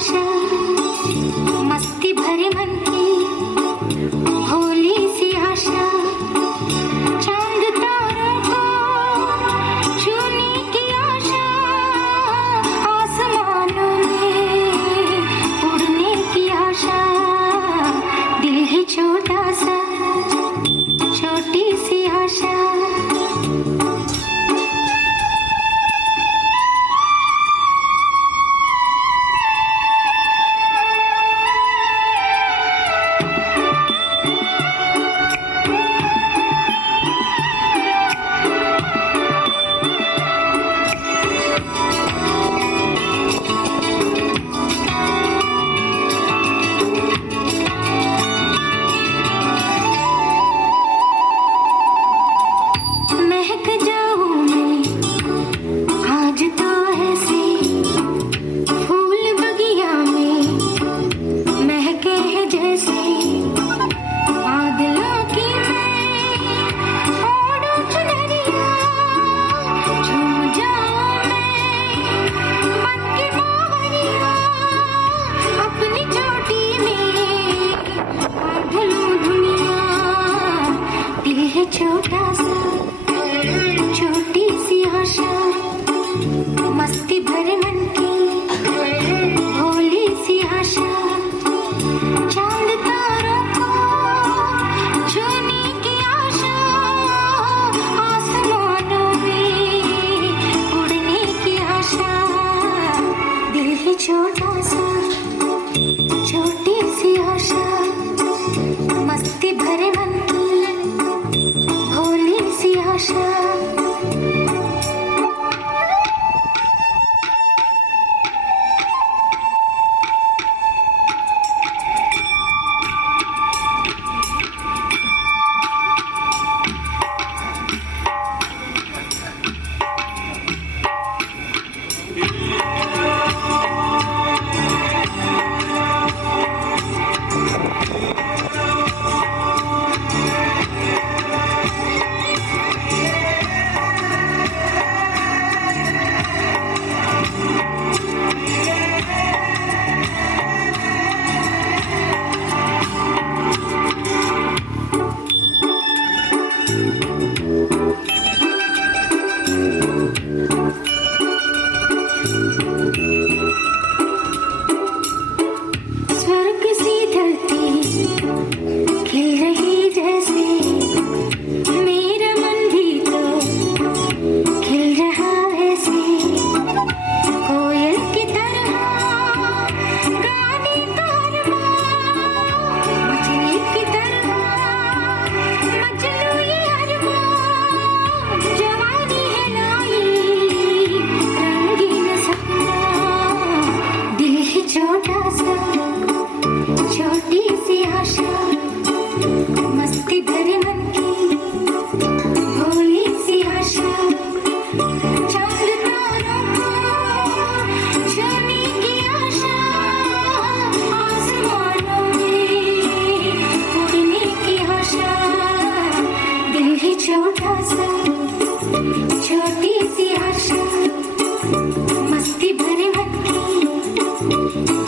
आशा, मस्ती भरे मन की भोली सी आशा, चांद तारों को छूने की आशा, आसमानों में उड़ने की आशा, दिल है छोटा सा, छोटी सी आशा। छोटा सा, छोटी सी आशा, मस्ती भरे मन की भोली सी आशा, चांद तारों को छूने की आशा, आसमानों में उड़ने की आशा, दिल है छोटा सा, छोटी सी आशा, मस्ती भरे मन की भोली सी आशा। स्वर्ग सी धरती खिल रही जैसे, मेरा मन भी तो खिल रहा ऐसे, कोयल की तरह गाने तारमा, मछली की तरह मजनू ये अरमा, जवानी है लाई रंगीन सपना, दिल है छोटा सा, छोटी सी आशा, मस्ती भरे मन की भोली सी आशा, चांद तारों को छूने की आशा, आसमानों में उड़ने की आशा, दिल है छोटा सा, छोटी सी आशा, मस्ती भरे मन की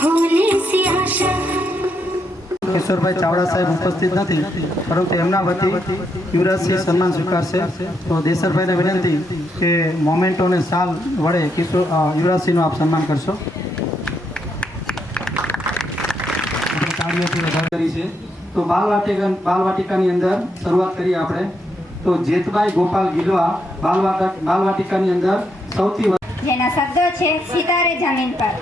भोली सी आशा। કિશોરભાઈ ચાવડા સાહેબ ઉપસ્થિત નથી, પરંતુ એમના વતી યુવરાજસિંહ સન્માન સ્વીકારશે. તો દેસરભાઈને વિનંતી કે મોમેન્ટો અને શાલ વડે યુવરાજસિંહનું આપ સન્માન કરશો. આપણે તાળીઓથી વધાર કરી છે. તો બાલવાટિકાની અંદર શરૂઆત કરીએ આપણે. તો જેતભાઈ ગોપાલ ગિલવા બાલવાટિકાની અંદર સૌથી જેના શબ્દો છે સિતારે જમીન પર.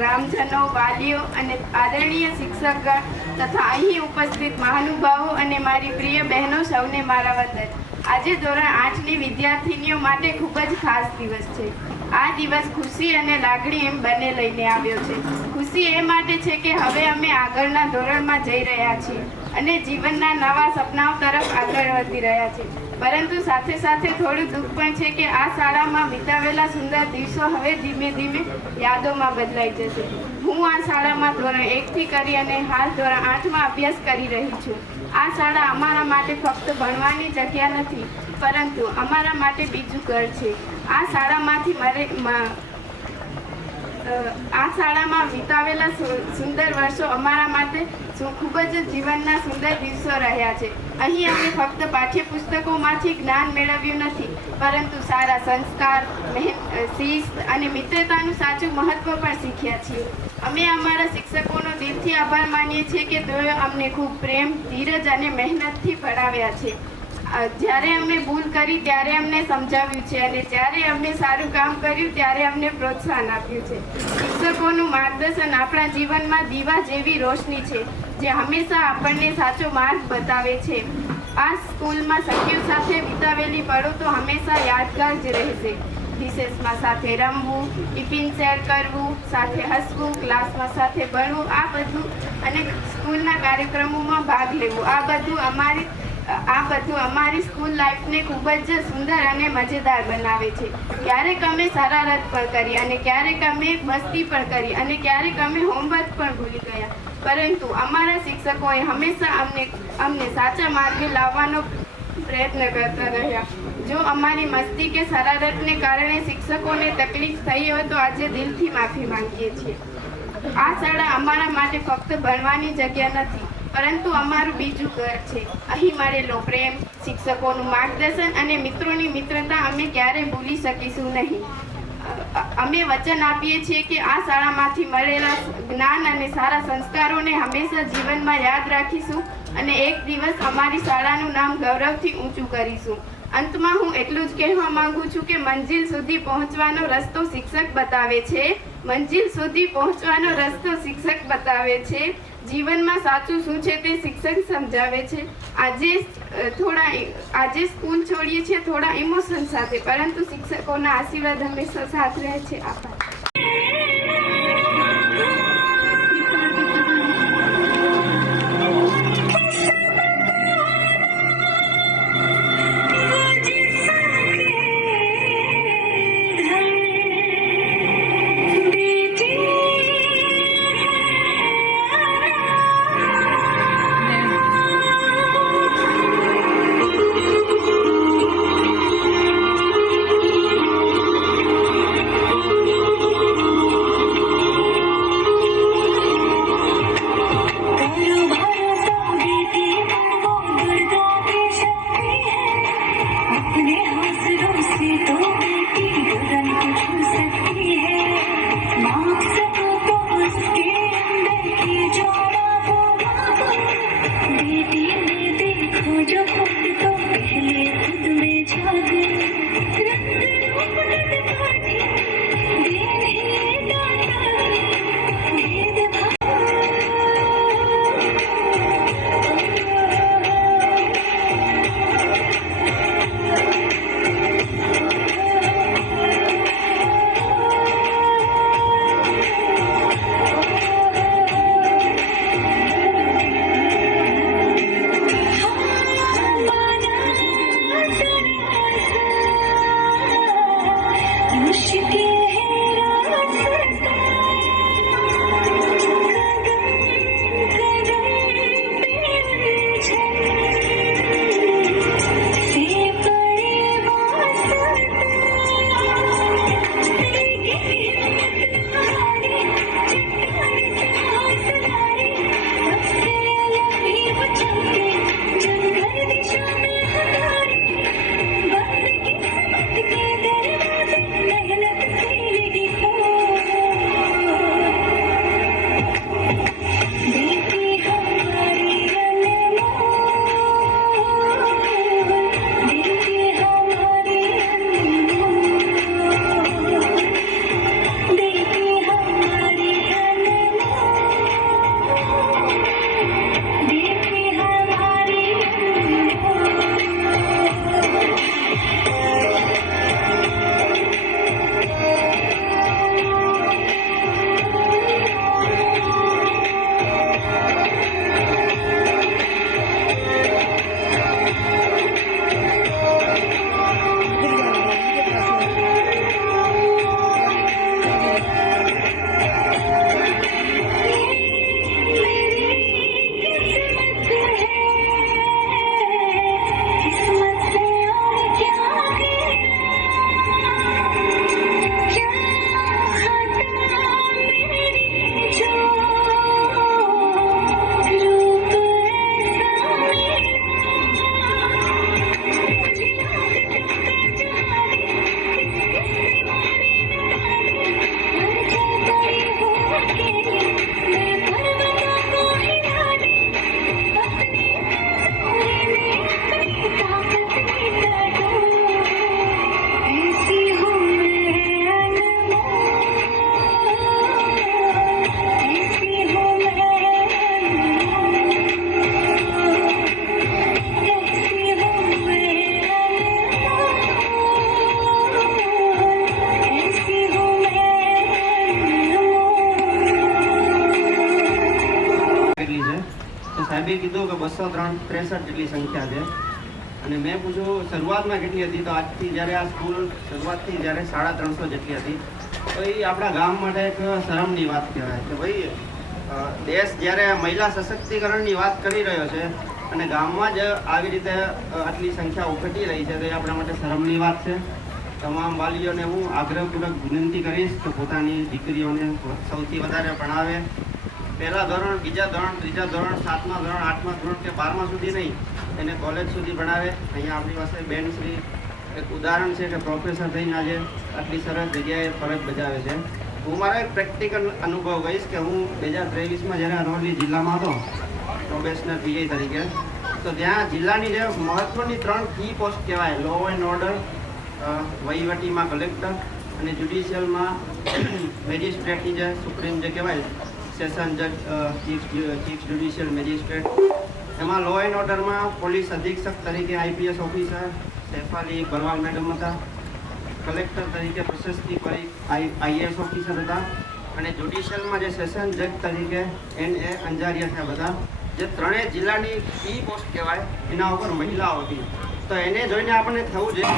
ગ્રામજનો, વાલીઓ અને આદરણીય શિક્ષકગણ તથા અહીં ઉપસ્થિત મહાનુભાવો અને મારી પ્રિય બહેનો સૌને મારા વંદન. આજે ધોરણ 8ની વિદ્યાર્થીનીઓ માટે ખૂબ જ ખાસ દિવસ છે. આ દિવસ ખુશી અને લાગણી એમ બંને લઈને આવ્યો છે. ખુશી એ માટે છે કે હવે અમે આગળના ધોરણમાં જઈ રહ્યા છીએ અને જીવનના નવા સપનાઓ તરફ આગળ વધી રહ્યા છીએ. પરંતુ સાથે સાથે થોડું દુઃખ પણ છે કે આ શાળામાં વિતાવેલા સુંદર દિવસો હવે ધીમે ધીમે યાદોમાં બદલાઈ જશે. હું આ શાળામાં ધોરણ 1થી કરી અને હાલ ધોરણ 8માં અભ્યાસ કરી રહી છું. આ શાળા અમારા માટે ફક્ત ભણવાની જગ્યા નથી, પરંતુ અમારા માટે બીજું ઘર છે. આ શાળામાં વિતાવેલા સુંદર વર્ષો અમારા માટે ખૂબ જ જીવનના સુંદર દિવસો રહ્યા છે. અહીં અમે ફક્ત પાઠ્યપુસ્તકોમાંથી જ્ઞાન મેળવ્યું નથી, પરંતુ સારા સંસ્કાર, શિસ્ત અને મિત્રતાનું સાચું મહત્વ પણ શીખ્યા છીએ. અમે અમારા શિક્ષકોનો દિલથી આભાર માનીએ છીએ કે તેઓએ અમને ખૂબ પ્રેમ, ધીરજ અને મહેનતથી ભણાવ્યા છે. જ્યારે અમે ભૂલ કરી ત્યારે અમને સમજાવ્યું છે અને જ્યારે અમે સારું કામ કર્યું ત્યારે અમને પ્રોત્સાહન આપ્યું છે. શિક્ષકોનું માર્ગદર્શન આપણા જીવનમાં દીવા જેવી રોશની છે, જે હંમેશા આપણને સાચો માર્ગ બતાવે છે. આ સ્કૂલમાં સખીઓ સાથે વિતાવેલી પળો તો હંમેશા યાદગાર જ રહેશે. રિસેસમાં સાથે રમવું, ટિફિન શેર કરવું, સાથે હસવું, ક્લાસમાં સાથે ભણવું, આ બધું અને સ્કૂલના કાર્યક્રમોમાં ભાગ લેવું, આ બધું અમારી સ્કૂલ લાઈફને ખૂબ જ સુંદર અને મજેદાર બનાવે છે. ક્યારેક અમે શરારત પણ કરી અને ક્યારેક અમે મસ્તી પણ કરી અને ક્યારેક અમે હોમવર્ક પણ ભૂલી ગયા, પરંતુ અમારા શિક્ષકોએ હંમેશા અમને સાચા માર્ગે લાવવાનો પ્રયત્ન કરતા રહ્યા. જો અમારી મસ્તી કે શરારતને કારણે શિક્ષકોને તકલીફ થઈ હોય તો આજે દિલથી માફી માંગીએ છીએ. આ શાળા અમારા માટે ફક્ત ભણવાની જગ્યા નથી, પરંતુ અમારું બીજું ઘર છે. અહીં મળેલો પ્રેમ, શિક્ષકોનું માર્ગદર્શન અને મિત્રોની મિત્રતા અમે ક્યારેય ભૂલી શકીશું નહીં. અમે વચન આપીએ છીએ કે આ શાળામાંથી મળેલા જ્ઞાન અને સારા સંસ્કારોને હંમેશા જીવનમાં યાદ રાખીશું અને એક દિવસ અમારી શાળાનું નામ ગૌરવથી ઊંચું કરીશું. અંતમાં હું એટલું જ કહેવા માંગુ છું કે મંજિલ સુધી પહોંચવાનો રસ્તો શિક્ષક બતાવે છે. મંજિલ સુધી પહોંચવાનો રસ્તો શિક્ષક બતાવે છે. જીવનમાં સાચું શું છે તે શિક્ષક સમજાવે છે. આજે સ્કૂલ છોડીએ છીએ થોડા ઇમોશન સાથે, પરંતુ શિક્ષકોના આશીર્વાદ હંમેશા સાથ રહે છે. આભાર. मुश्किल है रास्ता कदम पे उलझन से पड़े वास्ता સાહેબે કીધું કે 263 જેટલી સંખ્યા છે અને મેં પૂછ્યું શરૂઆતમાં કેટલી હતી, તો આજથી જ્યારે આ સ્કૂલ શરૂઆતથી જ્યારે 350 જેટલી હતી, તો એ આપણા ગામ માટે એક શરમની વાત કહેવાય કે ભાઈ દેશ જ્યારે મહિલા સશક્તિકરણની વાત કરી રહ્યો છે અને ગામમાં જ આવી રીતે આટલી સંખ્યા ઉઘટી રહી છે, તો એ આપણા માટે શરમની વાત છે. તમામ વાલીઓને હું આગ્રહપૂર્વક વિનંતી કરીશ કે પોતાની દીકરીઓને સૌથી વધારે ભણાવે. પહેલા ધોરણ, બીજા ધોરણ, ત્રીજા ધોરણ, 7મા ધોરણ, 8મા ધોરણ કે 12મા સુધી નહીં, એને કોલેજ સુધી ભણાવે. અહીંયા આપણી પાસે બેનશ્રી એક ઉદાહરણ છે કે પ્રોફેસર થઈને આજે આટલી સરસ જગ્યાએ ફરજ બજાવે છે. હું મારો એક પ્રેક્ટિકલ અનુભવ કહીશ કે હું 2023માં જ્યારે અરવલ્લી જિલ્લામાં હતો પ્રોબેશનર પીઆઈ તરીકે, તો ત્યાં જિલ્લાની જે મહત્ત્વની 3 કી પોસ્ટ કહેવાય, લો એન્ડ ઓર્ડર, વહીવટીમાં કલેક્ટર અને જ્યુડિશિયલમાં મેજિસ્ટ્રેટની જે સુપ્રીમ જે કહેવાય સેશન જજ, ચીફ જ્યુડિશિયલ મેજિસ્ટ્રેટ, એમાં લો એન્ડ ઓર્ડરમાં પોલીસ અધિક્ષક તરીકે આઈપીએસ ઓફિસર શેફાલી બરવાલ મેડમ હતા, કલેક્ટર તરીકે પ્રશસ્તિ પરીખ આઈએએસ ઓફિસર હતા અને જ્યુડિશિયલમાં જે સેશન જજ તરીકે NA અંજારિયા સાહેબ હતા. જે ત્રણેય જિલ્લાની કી પોસ્ટ કહેવાય એના ઉપર મહિલાઓ હતી. તો એને જોઈને આપણને થવું જોઈએ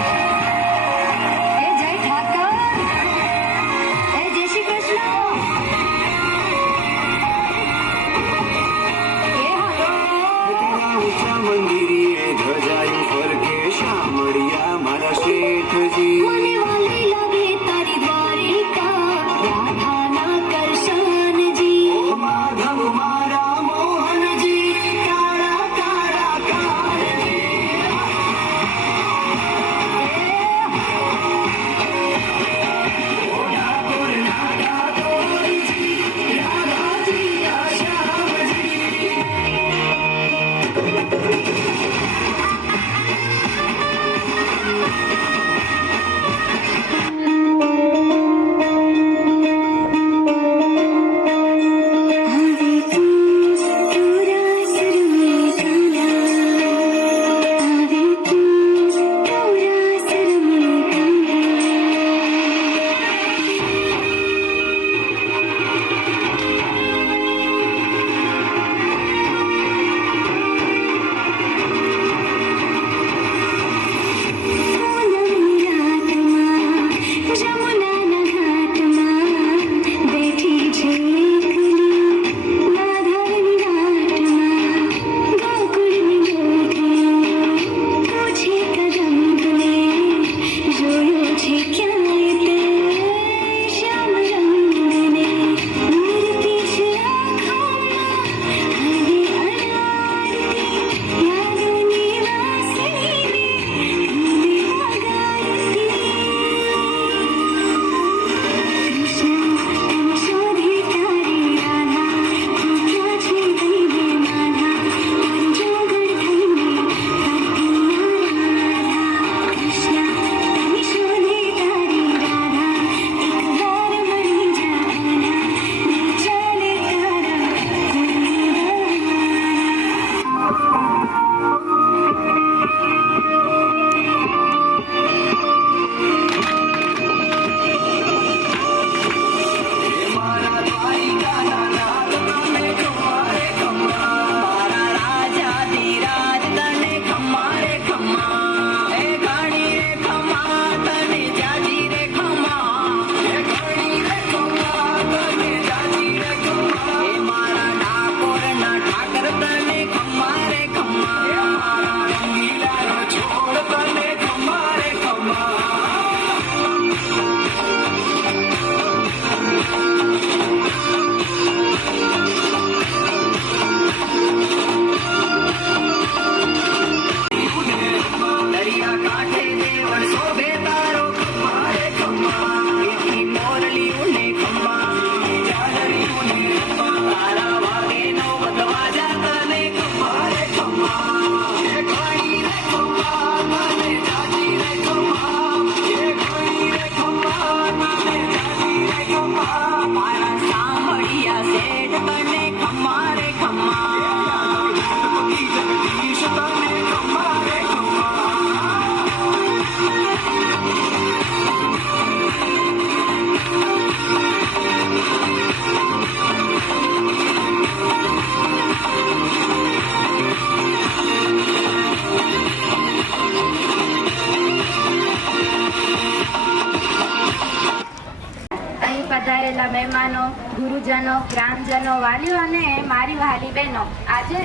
મંદિરે ધજાયું ફરકે શામળિયા મારા શેઠજી. મને વાલી લાગે તારી દ્વારિકા રાધાના કરશનજી. ઓ માધવ મારા મોહનજી કાળા કાળા કાળજી. પધારેલા મહેમાનો, ગુરુજનો, ગ્રામજનો, વાલીઓ અને મારી વહાલી બહેનો, આજે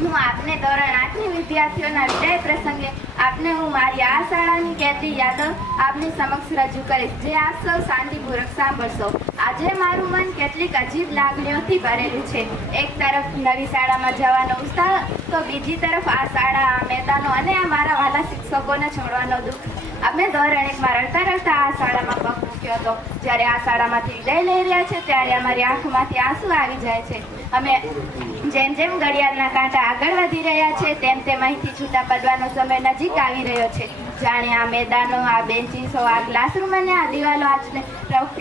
હું આપને ધોરણ 8ની વિદ્યાર્થીઓના વિદાય પ્રસંગે આપને હું મારી આ શાળાની કેટલી યાદો આપની સમક્ષ રજૂ કરીશ, જે આપ સૌ શાંતિપૂર્વક સાંભળશો. આજે મારું મન કેટલીક અજીબ લાગણીઓથી ભરેલું છે. એક તરફ નવી શાળામાં જવાનો ઉત્સાહ, તો બીજી તરફ આ શાળા, આ મેદાનો અને આ મારા વહાલા શિક્ષકોને છોડવાનો દુઃખ. અમે ધોરણ 1માં રડતા રડતા આ શાળામાં પગ મૂક્યો હતો. જ્યારે આ શાળામાંથી વિદાય લઈ રહ્યા છે ત્યારે અમારી આંખોમાંથી આંસુ આવી જાય છે. અમે જેમ જેમ ઘડિયાળના કાંટા આગળ વધી રહ્યા છે તેમ તેમ અહીંથી છૂટા પડવાનો સમય નજીક આવી રહ્યો છે. જાણે આ મેદાનો, આ બેન્ચીસો, આ ક્લાસરૂમ અને આ દિવાલો આજને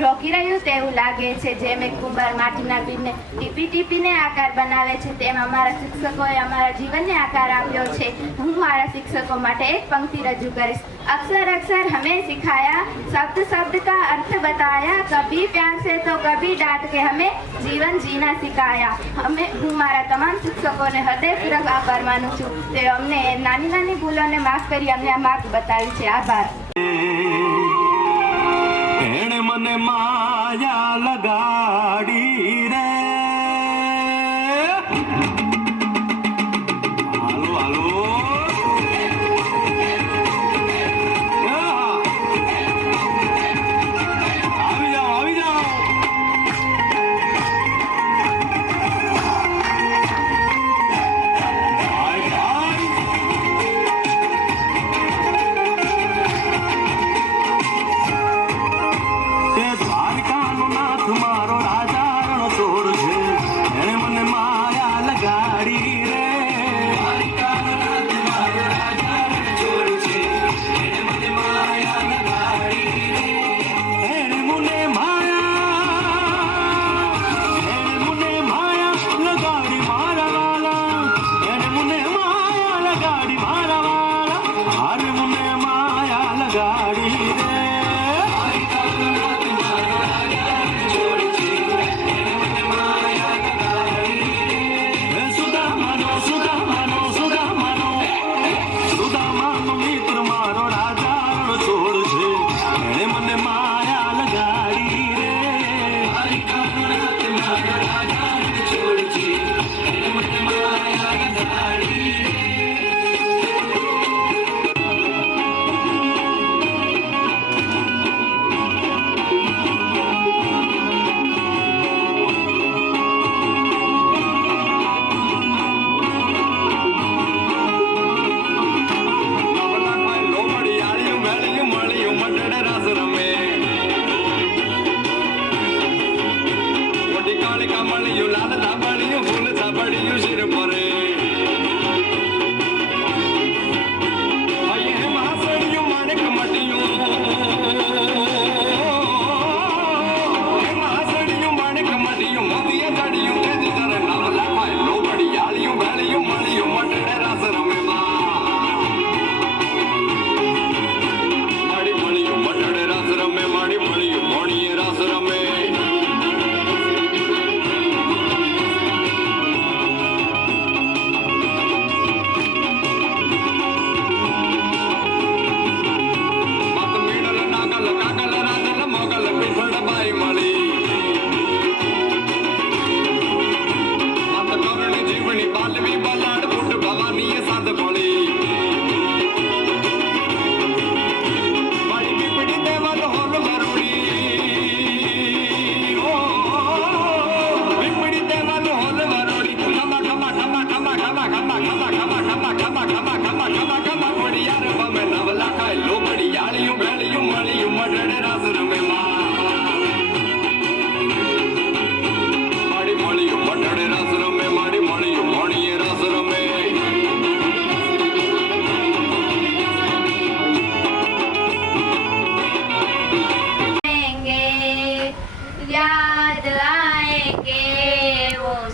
રોકી રહ્યું તેવું લાગે છે. જેમ એક કુંભાર માટીના બીજને ટીપી ટીપીને આકાર બનાવે છે, તેમ અમારા શિક્ષકોએ અમારા જીવનને આકાર આપ્યો છે. હું મારા શિક્ષકો માટે એક પંક્તિ રજૂ કરીશ. अक्सर अक्सर हमें सिखाया, शब्द शब्द का अर्थ बताया, कभी प्यार से तो कभी डांट के हमें जीवन जीना सिखाया. હું મારા તમામ શિક્ષકોને હૃદયપૂર્વક આભાર માનું છું. તે અમને નાની નાની ભૂલોને માફ કરી અમને આ માર્ગ બતાવી છે. આભાર. એણે મને માયા લગાડી રે. હાલો હાલો આવી જાઓ આવી જાઓ.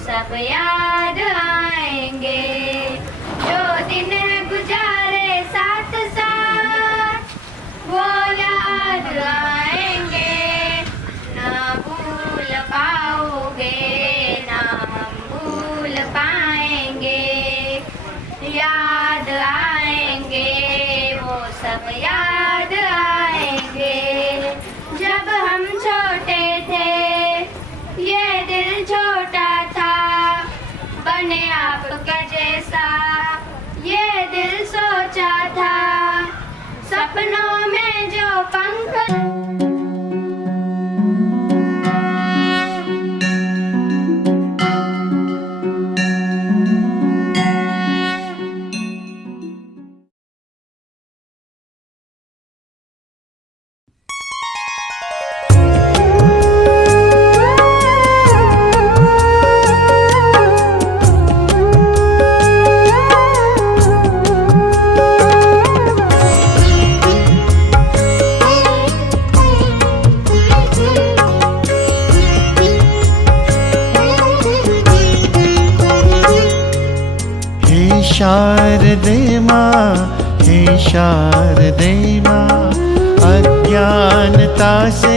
सब याद आएंगे जो दिन गुजारे साथ साथ, वो याद आएंगे ना भूल पाओगे ना हम भूल पाएंगे, याद आएंगे वो सब याद आएंगे जब हम छोटे थे सपनों में जो पंख शारदे माँ, हे शारदे माँ, अज्ञानता से